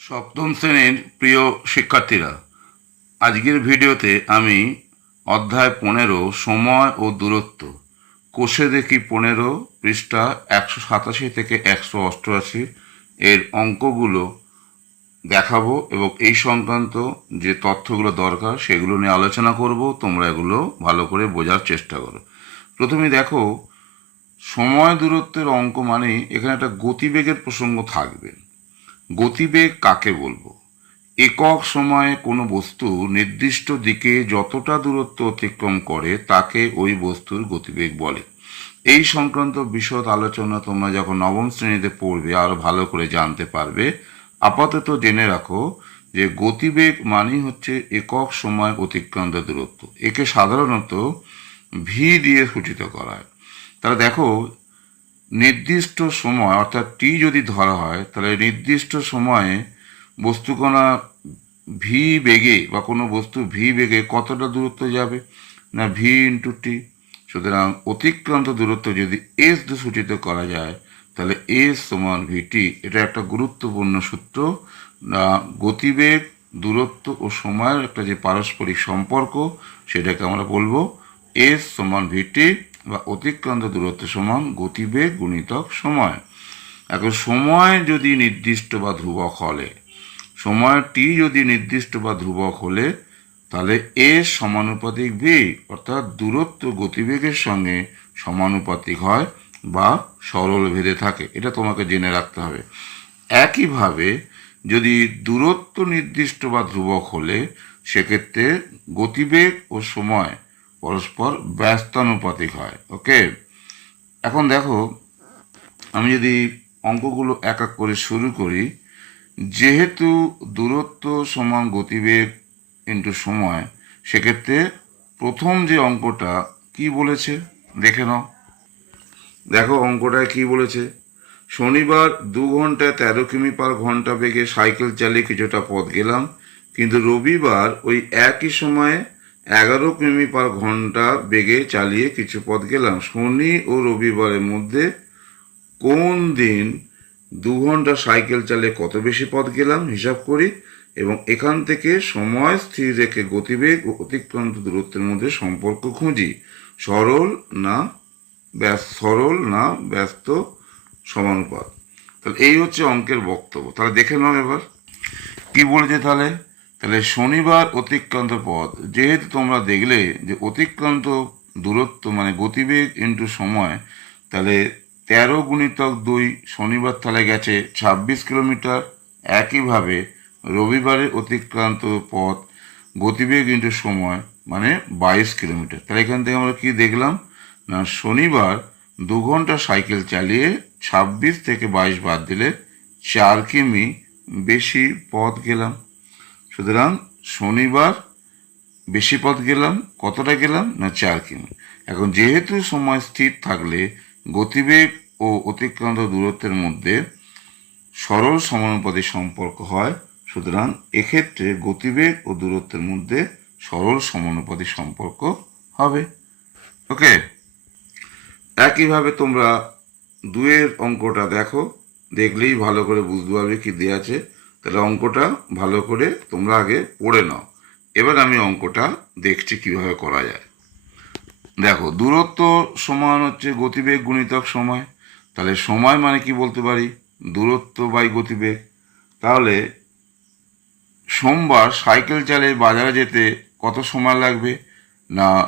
সপ্তম শ্রেণির প্রিয় শিক্ষার্থীরা, আজকের ভিডিওতে আমি অধ্যায় পনেরো, সময় ও দূরত্ব। কোষে দেখি পনেরো পৃষ্ঠা একশো সাতাশি থেকে একশো অষ্টআশি। এর অঙ্কগুলো দেখাবো এবং এই সংক্রান্ত যে তথ্যগুলো দরকার সেগুলো নিয়ে আলোচনা করব। তোমরা এগুলো ভালো করে বোঝার চেষ্টা করো। প্রথমে দেখো, সময় দূরত্বের অঙ্ক মানে এখানে একটা গতিবেগের প্রসঙ্গ থাকবে। গতিবেগ কাকে বলব? একক সময়ে কোনো বস্তু নির্দিষ্ট দিকে যতটা দূরত্ব অতিক্রম করে, তাকে ওই বস্তুর গতিবেগ বলে। এই সংক্রান্ত বিশদ আলোচনা তোমরা যখন নবম শ্রেণীতে পড়বে, আরও ভালো করে জানতে পারবে। আপাতত জেনে রাখো যে গতিবেগ মানেই হচ্ছে একক সময় অতিক্রান্ত দূরত্ব। একে সাধারণত ভি দিয়ে সূচিত করা হয়। তাহলে দেখো নির্দিষ্ট সময়, অর্থাৎ টি যদি ধরা হয়, তাহলে নির্দিষ্ট সময়ে বস্তুকণা ভি বেগে বা কোনো বস্তু ভি বেগে কতটা দূরত্ব যাবে? না ভি ইন্টু টি সুতরাং অতিক্রান্ত দূরত্ব যদি এস সূচিত করা যায়, তাহলে এস সমান ভিটি এটা একটা গুরুত্বপূর্ণ সূত্র। গতিবেগ, দূরত্ব ও সময়ের একটা যে পারস্পরিক সম্পর্ক, সেটাকে আমরা বলব এস সমান ভিটি বা অতিক্রান্ত দূরত্ব সমান গতিবেগ গুণিতক সময়। এখন সময় যদি নির্দিষ্ট বা ধ্রুবক হলে, সময় টি যদি নির্দিষ্ট বা ধ্রুবক হলে, তাহলে এ সমানুপাতিক ভি অর্থাৎ দূরত্ব গতিবেগের সঙ্গে সমানুপাতিক হয় বা সরল ভেদে থাকে। এটা তোমাকে জেনে রাখতে হবে। একইভাবে যদি দূরত্ব নির্দিষ্ট বা ধ্রুবক হলে, সেক্ষেত্রে গতিবেগ ও সময় পরস্পর ব্যস্তানুপাতিক হয় ওকে এখন দেখো, আমি যদি অঙ্কগুলো এক এক করে শুরু করি, যেহেতু দূরত্ব সমান গতিবেগ ইন্টু সময়, সেক্ষেত্রে প্রথম যে অঙ্কটা কি বলেছে? দেখে নাও। দেখো অঙ্কটায় কি বলেছে? শনিবার দু ঘন্টায় তেরো কিমি পার ঘণ্টা বেগে সাইকেল চালিয়ে কিছুটা পথ গেলাম, কিন্তু রবিবার ওই একই সময়ে এগারো কিমি পার ঘণ্টা বেগে চালিয়ে কিছু পথ গেলাম। শনি ও রবিবারের মধ্যে কোন দিন দু ঘণ্টা সাইকেল চালিয়ে কত বেশি পথ গেলাম হিসাব করি এবং এখান থেকে সময় স্থির রেখে গতিবেগ ও অতিক্রান্ত দূরত্বের মধ্যে সম্পর্ক খুঁজি। সরল না ব্যস্ত সরল না ব্যস্ত সমানুপাত। তাহলে এই হচ্ছে অঙ্কের বক্তব্য। তাহলে দেখে নাও এবার। কি বলেছে তাহলে? তাহলে শনিবার অতিক্রান্ত পথ। যেহেতু তোমরা দেখলে যে অতিক্রান্ত দূরত্ব মানে গতিবেগ ইন্টু সময়, তাহলে তেরো গুণিতক দুই শনিবার তাহলে গেছে ছাব্বিশ কিলোমিটার। একইভাবে রবিবারে অতিক্রান্ত পথ গতিবেগ ইন্টু সময় মানে বাইশ কিলোমিটার। তাহলে এখান থেকে আমরা কি দেখলাম? না, শনিবার দু ঘণ্টা সাইকেল চালিয়ে ছাব্বিশ থেকে বাইশ বাদ দিলে চার কিমি বেশি পথ গেলাম। সুতরাং শনিবার বেশি পথ গেলাম, কতটা গেলাম না চার কিমি। এখন যেহেতু সময় স্থির থাকলে গতিবেগ ও অতিক্রান্ত দূরত্বের মধ্যে সরল সমানুপাতি সম্পর্ক হয়, সুতরাং এক্ষেত্রে গতিবেগ ও দূরত্বের মধ্যে সরল সমানুপাতি সম্পর্ক হবে। ওকে একইভাবে তোমরা দুয়ের অঙ্কটা দেখো, দেখলেই ভালো করে বুঝতে পারবে কি দেওয়া আছে। তাহলে অঙ্কটা ভালো করে তোমরা আগে পড়ে নাও। এবার আমি অঙ্কটা দেখছি কীভাবে করা যায়। দেখো, দূরত্ব সমান হচ্ছে গতিবেগ গুণিতক সময়। তাহলে সময় মানে কি বলতে পারি? দূরত্ব বাই গতিবেগ। তাহলে সোমবার সাইকেল চালিয়ে বাজারে যেতে কত সময় লাগবে? না,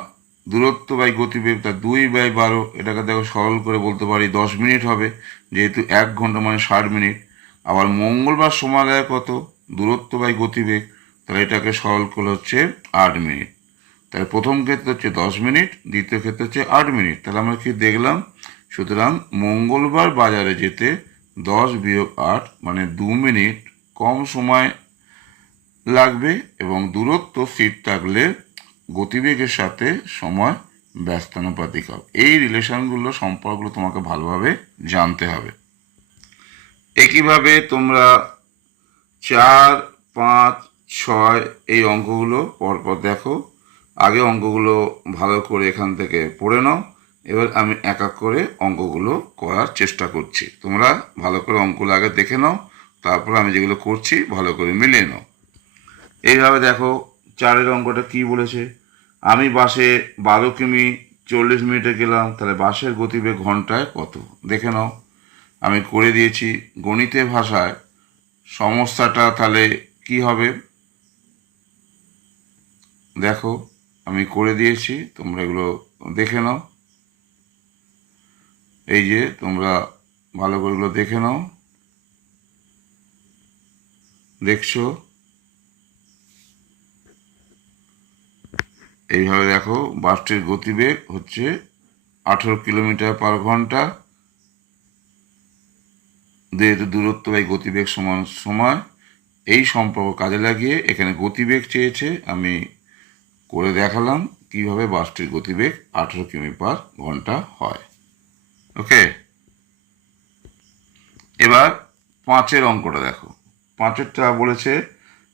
দূরত্ব বাই গতিবেগ, তা দুই বাই বারো, এটাকে দেখো সরল করে বলতে পারি দশ মিনিট হবে। যেহেতু এক ঘণ্টা মানে ষাট মিনিট। আবার মঙ্গলবার সময় লাগে কত? দূরত্ব বাই গতিবেগ। তাহলে এটাকে সরল করে হচ্ছে আট মিনিট। তাহলে প্রথম ক্ষেত্রে হচ্ছে দশ মিনিট, দ্বিতীয় ক্ষেত্রে হচ্ছে আট মিনিট। তাহলে আমরা কি দেখলাম? সুতরাং মঙ্গলবার বাজারে যেতে দশ বিয়োগ আট মানে দু মিনিট কম সময় লাগবে এবং দূরত্ব স্থির থাকলে গতিবেগের সাথে সময় ব্যস্তানুপাতিক হবে। এই রিলেশনগুলো সম্পর্কগুলো তোমাকে ভালোভাবে জানতে হবে। একইভাবে তোমরা চার, পাঁচ, ছয় এই অঙ্কগুলো পরপর দেখো। আগে অঙ্কগুলো ভালো করে এখান থেকে পড়ে নাও। এবার আমি এক এক করে অঙ্কগুলো করার চেষ্টা করছি। তোমরা ভালো করে অঙ্কগুলো আগে দেখে নাও, তারপর আমি যেগুলো করছি ভালো করে মিলিয়ে নাও। এইভাবে দেখো, চারের অঙ্কটা কি বলেছে? আমি বাসে বারো কিমি চল্লিশ মিনিটে গেলাম, তাহলে বাসের গতিবেগ ঘন্টায় কত? দেখে নাও। আমি করে দিয়েছি। গণিতের ভাষায় সমস্যাটা তাহলে কি হবে? দেখো, আমি করে দিয়েছি, তোমরা এগুলো দেখে নাও। এই যে, তোমরা ভালো করে এগুলো দেখে নাও। দেখছ? এইভাবে দেখো, বাসটির গতিবেগ হচ্ছে আঠেরো কিলোমিটার পার ঘণ্টা। যেহেতু দূরত্ব বাই গতিবেগ সমান সময় এই সম্পর্ক কাজে লাগিয়ে এখানে গতিবেগ চেয়েছে, আমি করে দেখালাম কীভাবে বাসটির গতিবেগ আঠেরো কিমি পার ঘণ্টা হয়। ওকে? এবার পাঁচের অঙ্কটা দেখো। পাঁচেরটা বলেছে,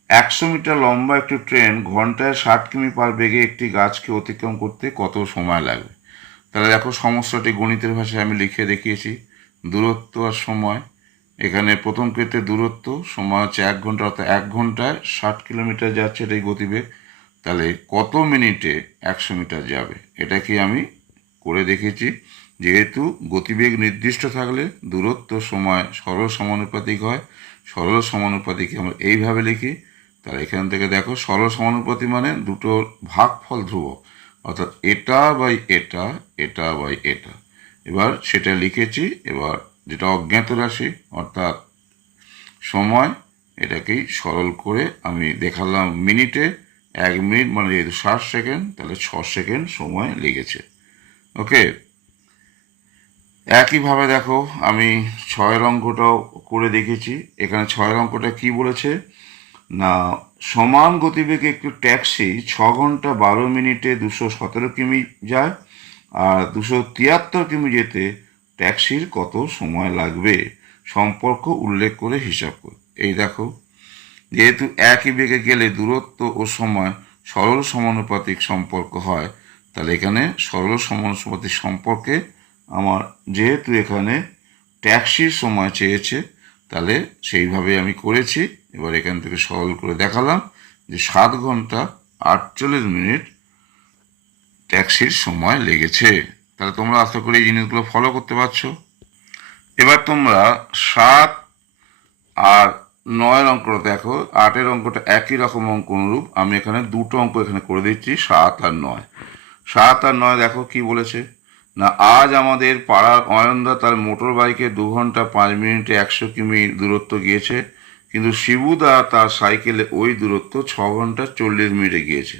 একশো মিটার লম্বা একটি ট্রেন ঘন্টায় ষাট কিমি পার বেগে একটি গাছকে অতিক্রম করতে কত সময় লাগবে? তাহলে দেখো, সমস্যাটি গণিতের ভাষায় আমি লিখে দেখিয়েছি। দূরত্ব আর সময়। এখানে প্রথম ক্ষেত্রে দূরত্ব সময় হচ্ছে এক ঘণ্টা, অর্থাৎ এক ঘন্টায় ষাট কিলোমিটার যাচ্ছে এটাই গতিবেগ। তাহলে কত মিনিটে একশো মিটার যাবে? এটা কি আমি করে দেখেছি যেহেতু গতিবেগ নির্দিষ্ট থাকলে দূরত্ব সময় সরল সমানুপাতিক হয়। সরল সমানুপাতিক আমরা এইভাবে লিখি। তাহলে এখান থেকে দেখো, সরল সমানুপাতি মানে দুটোর ভাগফল ধ্রুবক। অর্থাৎ এটা বাই এটা এটা বাই এটা। এবার সেটা লিখেছি, এবার যেটা অজ্ঞাত রাশি, অর্থাৎ সময়, এটাকেই সরল করে আমি দেখালাম মিনিটে, এক মিনিট মানে যেহেতু ষাট সেকেন্ড, তাহলে ছ সেকেন্ড সময় লেগেছে। ওকে? একইভাবে দেখো, আমি ছয়ের অঙ্কটাও করে দেখেছি। এখানে ছয়ের অঙ্কটা কি বলেছে? না, সমান গতিবেগে একটু ট্যাক্সি ছ ঘণ্টা বারো মিনিটে দুশো সতেরো কিমি যায়, আর দুশো তিয়াত্তর কিমি যেতে ট্যাক্সির কত সময় লাগবে? সম্পর্ক উল্লেখ করে হিসাব কর। এই দেখো, যেহেতু একই বেগে গেলে দূরত্ব ও সময় সরল সমানুপাতিক সম্পর্ক হয়, তাহলে এখানে সরল সমানুপাতিক সম্পর্কে আমার যেহেতু এখানে ট্যাক্সির সময় চেয়েছে, তাহলে সেইভাবে আমি করেছি। এবার এখান থেকে সরল করে দেখালাম যে সাত ঘণ্টা আটচল্লিশ মিনিট ট্যাক্সির সময় লেগেছে। তাহলে তোমরা আশা করি এই জিনিসগুলো ফলো করতে পারছ। এবার তোমরা সাত আর নয়ের অঙ্কটা দেখো। আটের অঙ্কটা একই রকম অঙ্ক অনুরূপ। আমি এখানে দুটো অঙ্ক এখানে করে দিচ্ছি, সাত আর নয়। সাত আর নয় দেখো কি বলেছে? না, আজ আমাদের পাড়ার অয়নদা তার মোটর বাইকে দু ঘণ্টা পাঁচ মিনিটে একশো কিমি দূরত্ব গিয়েছে, কিন্তু শিবুদা তার সাইকেলে ওই দূরত্ব ছ ঘণ্টা চল্লিশ মিনিটে গিয়েছে।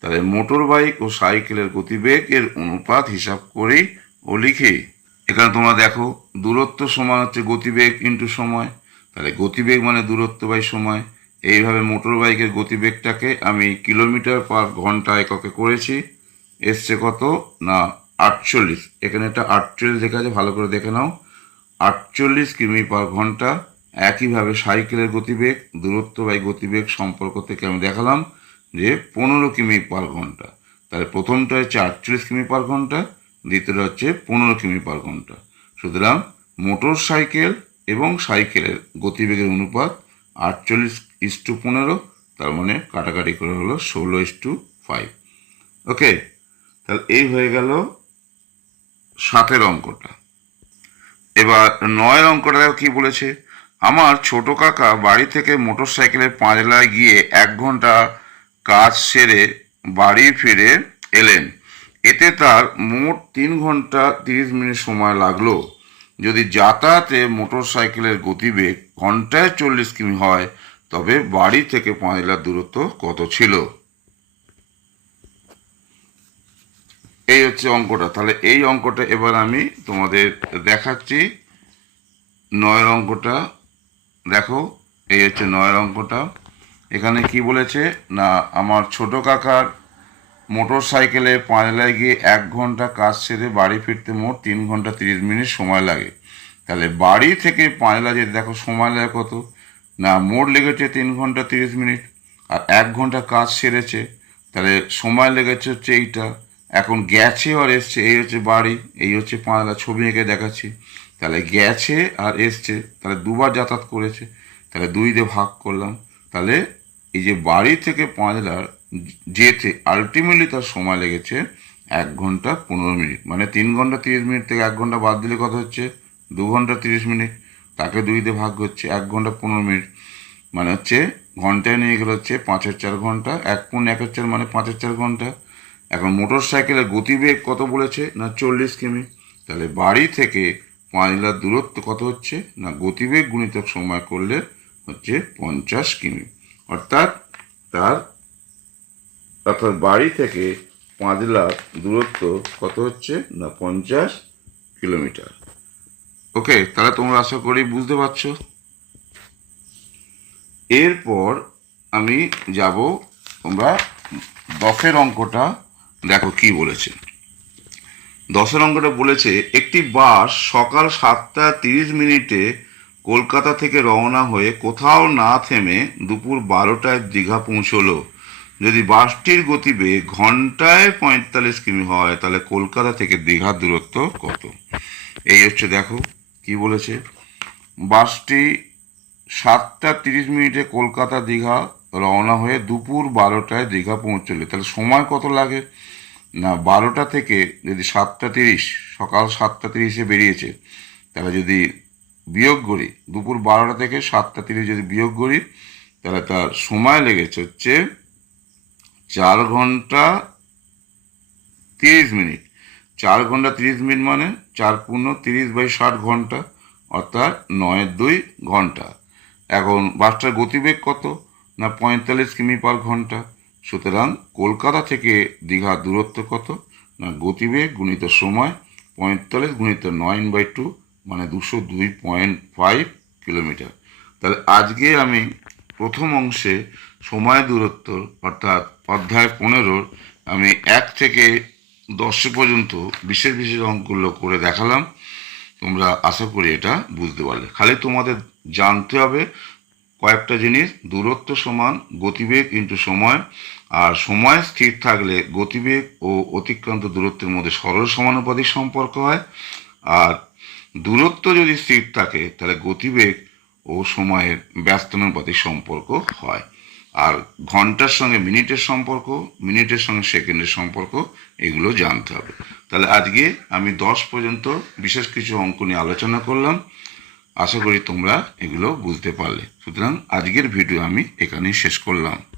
তাহলে মোটর বাইক ও সাইকেলের গতিবেগ এর অনুপাত হিসাব করেই ও লিখি। এখানে তোমরা দেখো, দূরত্ব সমান হচ্ছে গতিবেগ ইন্টু সময়। তাহলে গতিবেগ মানে দূরত্ব বাই সময়। এইভাবে মোটর বাইকের গতিবেগটাকে আমি কিলোমিটার পার ঘণ্টা এককে করেছি। এসছে কত? না, আটচল্লিশ। এখানে একটা আটচল্লিশ দেখা আছে, ভালো করে দেখে নাও। আটচল্লিশ কিমি পার ঘণ্টা। একইভাবে সাইকেলের গতিবেগ, দূরত্ব বাই গতিবেগ সম্পর্ক থেকে আমি দেখালাম। যে পনেরো কিমি পার ঘণ্টা। তাহলে প্রথমটা হচ্ছে আটচল্লিশ কিমি পার ঘণ্টা, দ্বিতীয়টা হচ্ছে পনেরো কিমি পার ঘণ্টা। সুতরাং মোটর সাইকেল এবং সাইকেলের গতিবেগের অনুপাত আটচল্লিশ ইস টু পনেরো, তার মানে কাটাকাটি করে হলো ষোলো ইস টু ফাইভ ওকে তাহলে এই হয়ে গেল সাতের অঙ্কটা। এবার নয়ের অঙ্কটা কি বলেছে? আমার ছোট কাকা বাড়ি থেকে মোটর সাইকেলের পাঁচলায় গিয়ে এক ঘণ্টা কাজ সেরে বাড়ি ফিরে এলেন। এতে তার মোট তিন ঘণ্টা তিরিশ মিনিট সময় লাগল। যদি যাতায়াতে মোটর সাইকেলের গতিবেগ ঘন্টায় চল্লিশ কিমি হয়, তবে বাড়ি থেকে পাঁচলার দূরত্ব কত ছিল? এই হচ্ছে অঙ্কটা। তাহলে এই অঙ্কটা এবার আমি তোমাদের দেখাচ্ছি। নয়ের অঙ্কটা দেখো। এই হচ্ছে নয়ের অঙ্কটা। এখানে কি বলেছে? না, আমার ছোট কাকার মোটর সাইকেলে পাঁচলায় গিয়ে এক ঘণ্টা কাজ সেরে বাড়ি ফিরতে মোট তিন ঘণ্টা তিরিশ মিনিট সময় লাগে। তাহলে বাড়ি থেকে পাঁচলা যেতে দেখো সময় লাগে কত? না, মোট লেগেছে তিন ঘণ্টা তিরিশ মিনিট। আর এক ঘণ্টা কাজ সেরেছে, তাহলে সময় লেগেছে হচ্ছে এইটা। এখন গেছে আর এসছে, এই হচ্ছে বাড়ি, এই হচ্ছে পাঁচলা ছবি এঁকে দেখাচ্ছি। তাহলে গেছে আর এসছে, তাহলে দুবার যাতায়াত করেছে, তাহলে দুই দিয়ে ভাগ করলাম। তাহলে এই যে বাড়ি থেকে পাঁচলার যেতে আলটিমেটলি তার সময় লেগেছে এক ঘণ্টা পনেরো মিনিট। মানে তিন ঘণ্টা তিরিশ মিনিট থেকে এক ঘণ্টা বাদ দিলে কত হচ্ছে? দু ঘণ্টা তিরিশ মিনিট। তাকে দুই দিয়ে ভাগ হচ্ছে এক ঘণ্টা পনেরো মিনিট। মানে হচ্ছে ঘন্টায় নিয়ে গেলে হচ্ছে পাঁচের চার ঘণ্টা। এক পুন একের চার মানে পাঁচের চার ঘণ্টা। এখন মোটর সাইকেলের গতিবেগ কত বলেছে? না চল্লিশ কিমি। তাহলে বাড়ি থেকে পাঁচলার দূরত্ব কত হচ্ছে? না গতিবেগ গুণিতক সময় করলে হচ্ছে পঞ্চাশ কিমি। অর্থাৎ তার, অর্থাৎ বাড়ি থেকে পাঁচলার দূরত্ব কত হচ্ছে? না, পঞ্চাশ কিলোমিটার। ওকে, তাহলে তোমরা আশা করি বুঝতে পারছ। এরপর আমি যাব, তোমরা দশের অঙ্কটা দেখো কি বলেছে। দশের অঙ্কটা বলেছে, একটি বাস সকাল সাতটা তিরিশ মিনিটে কলকাতা থেকে রওনা হয়ে কোথাও না থেমে দুপুর বারোটায় দীঘা পৌঁছলো। যদি বাসটির গতিবেগ ঘন্টায় পঁয়তাল্লিশ কিমি হয়, তাহলে কলকাতা থেকে দীঘার দূরত্ব কত? এই হচ্ছে দেখো, কি বলেছে? বাসটি সাতটা তিরিশ মিনিটে কলকাতা দীঘা রওনা হয়ে দুপুর বারোটায় দীঘা পৌঁছলে। তাহলে সময় কত লাগে? না, বারোটা থেকে যদি সাতটা তিরিশ, সকাল সাতটা তিরিশে বেরিয়েছে, তাহলে যদি বিয়োগ করি, দুপুর বারোটা থেকে সাতটা তিরিশ যদি বিয়োগ করি, তাহলে তার সময় লেগেছে হচ্ছে চার ঘণ্টা তিরিশ মিনিট। চার ঘণ্টা তিরিশ মিনিট মানে চার পূর্ণ তিরিশ বাই ষাট ঘণ্টা, অর্থাৎ নয়ের দুই ঘণ্টা। এখন বাসটার গতিবেগ কত? না পঁয়তাল্লিশ কিমি পার ঘণ্টা। সুতরাং কলকাতা থেকে দীঘার দূরত্ব কত? না গতিবেগ গুণিত সময় পঁয়তাল্লিশ গুণিত নয় বাই টু মানে দুশো দুই পয়েন্ট ফাইভ কিলোমিটার। তাহলে আজকে আমি প্রথম অংশে সময় দূরত্ব অর্থাৎ অধ্যায় পনেরোর আমি এক থেকে দশ পর্যন্ত বিশেষ বিশেষ অঙ্কগুলো করে দেখালাম। তোমরা আশা করি এটা বুঝতে পারলে। খালি তোমাদের জানতে হবে কয়েকটা জিনিস, দূরত্ব সমান, গতিবেগ ইন্টু সময়, আর সময় স্থির থাকলে গতিবেগ ও অতিক্রান্ত দূরত্বের মধ্যে সরল সমানুপাতিক সম্পর্ক হয়, আর দূরত্ব যদি স্থির থাকে, তাহলে গতিবেগ ও সময়ের ব্যস্তানুপাতিক সম্পর্ক হয়। আর ঘণ্টার সঙ্গে মিনিটের সম্পর্ক, মিনিটের সঙ্গে সেকেন্ডের সম্পর্ক, এগুলো জানতে হবে। তাহলে আজকে আমি দশ পর্যন্ত বিশেষ কিছু অঙ্ক নিয়ে আলোচনা করলাম। আশা করি তোমরা এগুলো বুঝতে পারলে। সুতরাং আজকের ভিডিও আমি এখানেই শেষ করলাম।